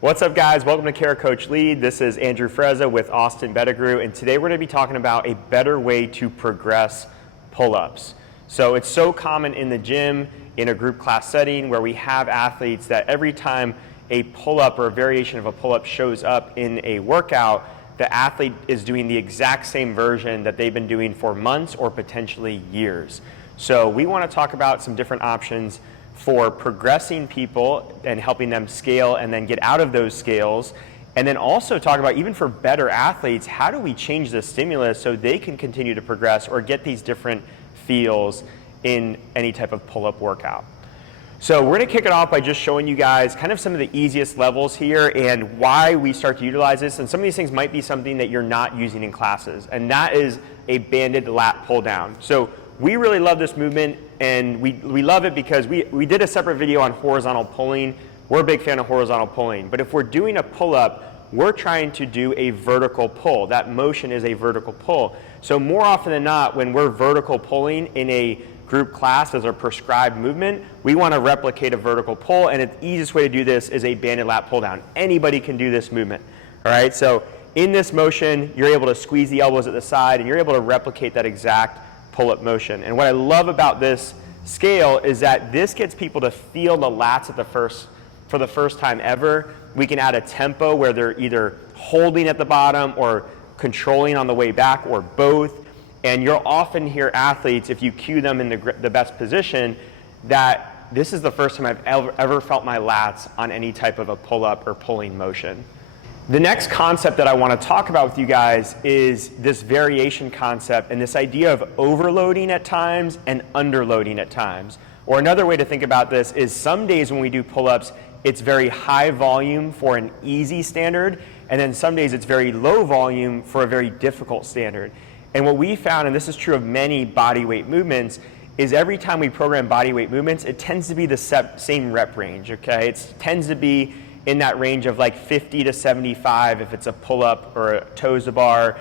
What's up, guys? Welcome to Care Coach Lead. This is Andrew Frezza with Austin Bettigrew, and today we're going to be talking about a better way to progress pull-ups. So it's so common in the gym, in a group class setting, where we have athletes that every time a pull-up or a variation of a pull-up shows up in a workout, the athlete is doing the exact same version that they've been doing for months or potentially years. So we want to talk about some different options for progressing people and helping them scale and then get out of those scales. And then also talk about, even for better athletes, how do we change the stimulus so they can continue to progress or get these different feels in any type of pull-up workout. So we're going to kick it off by just showing you guys kind of some of the easiest levels here and why we start to utilize this. And some of these things might be something that you're not using in classes, and that is a banded lat pull down. So we really love this movement, and we love it because we did a separate video on horizontal pulling. We're a big fan of horizontal pulling, but if we're doing a pull-up, we're trying to do a vertical pull. That motion is a vertical pull. So more often than not, when we're vertical pulling in a group class as a prescribed movement, we want to replicate a vertical pull, and the easiest way to do this is a banded lat pull down. Anybody can do this movement, all right? So in this motion, you're able to squeeze the elbows at the side, and you're able to replicate that exact pull-up motion. And what I love about this scale is that this gets people to feel the lats for the first time ever. We can add a tempo where they're either holding at the bottom or controlling on the way back, or both. And you'll often hear athletes, if you cue them in the best position, that this is the first time I've ever felt my lats on any type of a pull-up or pulling motion. The next concept that I want to talk about with you guys is this variation concept and this idea of overloading at times and underloading at times. Or another way to think about this is some days when we do pull-ups, it's very high volume for an easy standard, and then some days it's very low volume for a very difficult standard. And what we found, and this is true of many body weight movements, is every time we program body weight movements, it tends to be the same rep range, okay? It tends to be in that range of like 50 to 75 if it's a pull-up or a toes to bar,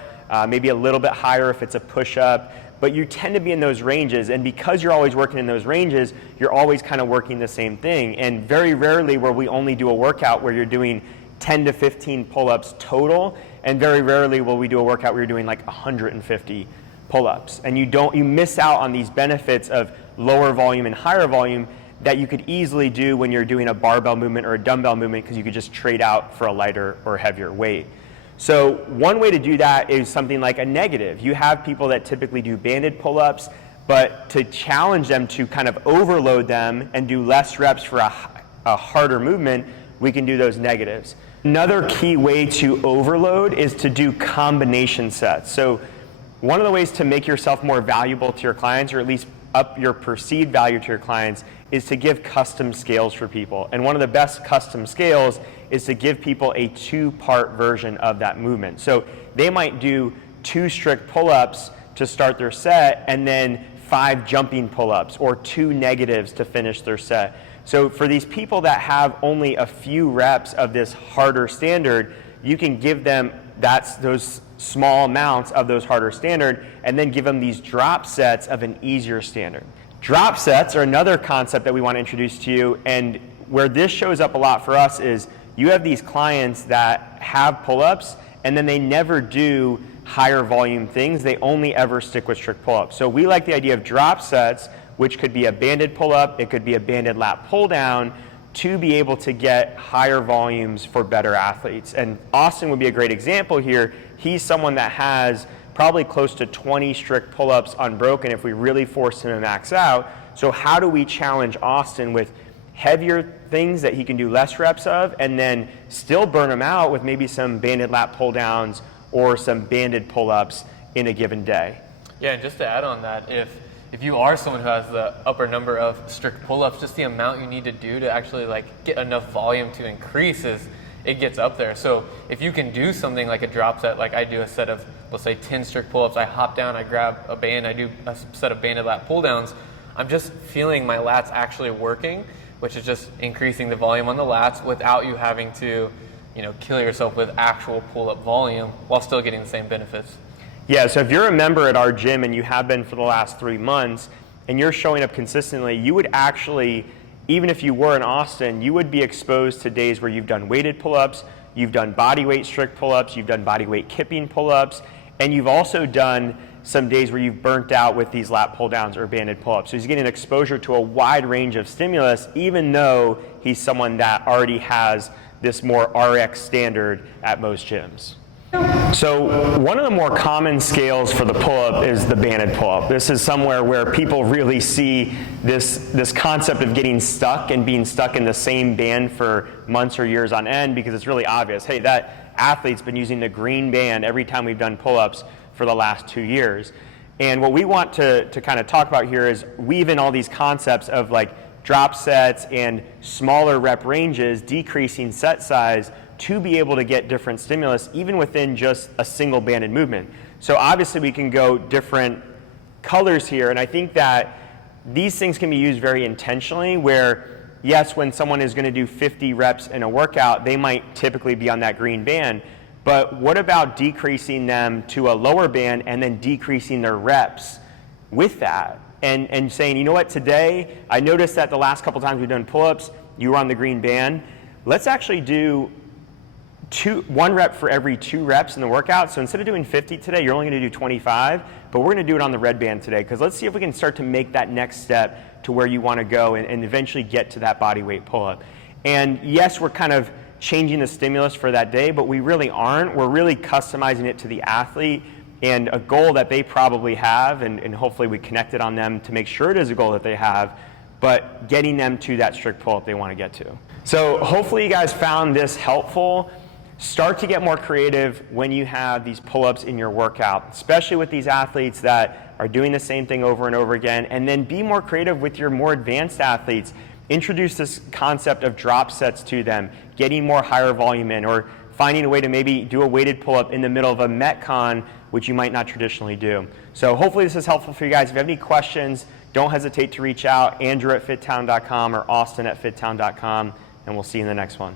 maybe a little bit higher if it's a push-up, but you tend to be in those ranges, and because you're always working in those ranges, you're always kind of working the same thing. And very rarely will we only do a workout where you're doing 10 to 15 pull-ups total, and very rarely will we do a workout where you're doing like 150 pull-ups. And you miss out on these benefits of lower volume and higher volume that you could easily do when you're doing a barbell movement or a dumbbell movement, because you could just trade out for a lighter or heavier weight. So one way to do that is something like a negative. You have people that typically do banded pull-ups, but to challenge them to kind of overload them and do less reps for a harder movement, we can do those negatives. Another key way to overload is to do combination sets. So one of the ways to make yourself more valuable to your clients, or at least up your perceived value to your clients, is to give custom scales for people. And one of the best custom scales is to give people a two-part version of that movement. So they might do 2 strict pull-ups to start their set, and then 5 jumping pull-ups or 2 negatives to finish their set. So for these people that have only a few reps of this harder standard, you can give them those small amounts of those harder standard, and then give them these drop sets of an easier standard. Drop sets are another concept that we want to introduce to you, and where this shows up a lot for us is you have these clients that have pull-ups and then they never do higher volume things. They only ever stick with strict pull-ups. So we like the idea of drop sets, which could be a banded pull-up, it could be a banded lat pull-down, to be able to get higher volumes for better athletes. And Austin would be a great example here. He's someone that has probably close to 20 strict pull-ups unbroken if we really force him to max out. So how do we challenge Austin with heavier things that he can do less reps of, and then still burn him out with maybe some banded lat pull-downs or some banded pull-ups in a given day? Yeah, and just to add on that, if you are someone who has the upper number of strict pull-ups, just the amount you need to do to actually get enough volume to increase it gets up there. So if you can do something like a drop set, like I do a set of, let's say 10 strict pull-ups, I hop down, I grab a band, I do a set of banded lat pull-downs, I'm just feeling my lats actually working, which is just increasing the volume on the lats without you having to, kill yourself with actual pull-up volume while still getting the same benefits. Yeah, so if you're a member at our gym and you have been for the last 3 months and you're showing up consistently, you would actually even if you were in Austin, you would be exposed to days where you've done weighted pull-ups, you've done body weight strict pull-ups, you've done body weight kipping pull-ups, and you've also done some days where you've burnt out with these lat pull-downs or banded pull-ups. So he's getting exposure to a wide range of stimulus, even though he's someone that already has this more RX standard at most gyms. So one of the more common scales for the pull-up is the banded pull-up. This is somewhere where people really see this concept of getting stuck and being stuck in the same band for months or years on end, because it's really obvious, hey, that athlete's been using the green band every time we've done pull-ups for the last 2 years. And what we want to kind of talk about here is weave in all these concepts of like drop sets and smaller rep ranges, decreasing set size, to be able to get different stimulus even within just a single banded movement. So obviously we can go different colors here, and I think that these things can be used very intentionally, where yes, when someone is going to do 50 reps in a workout, they might typically be on that green band, but what about decreasing them to a lower band and then decreasing their reps with that, and saying, you know what, today I noticed that the last couple times we've done pull-ups you were on the green band, let's actually do 1 rep for every 2 reps in the workout. So instead of doing 50 today, you're only going to do 25, but we're going to do it on the red band today, because let's see if we can start to make that next step to where you want to go and eventually get to that body weight pull-up. And yes, we're kind of changing the stimulus for that day, but we really aren't. We're really customizing it to the athlete and a goal that they probably have, and hopefully we connected on them to make sure it is a goal that they have, but getting them to that strict pull-up they want to get to. So hopefully you guys found this helpful. Start to get more creative when you have these pull-ups in your workout, especially with these athletes that are doing the same thing over and over again, and then be more creative with your more advanced athletes. Introduce this concept of drop sets to them, getting more higher volume in, or finding a way to maybe do a weighted pull-up in the middle of a Metcon, which you might not traditionally do. So hopefully this is helpful for you guys. If you have any questions, don't hesitate to reach out, Andrew at fittown.com or Austin at fittown.com, and we'll see you in the next one.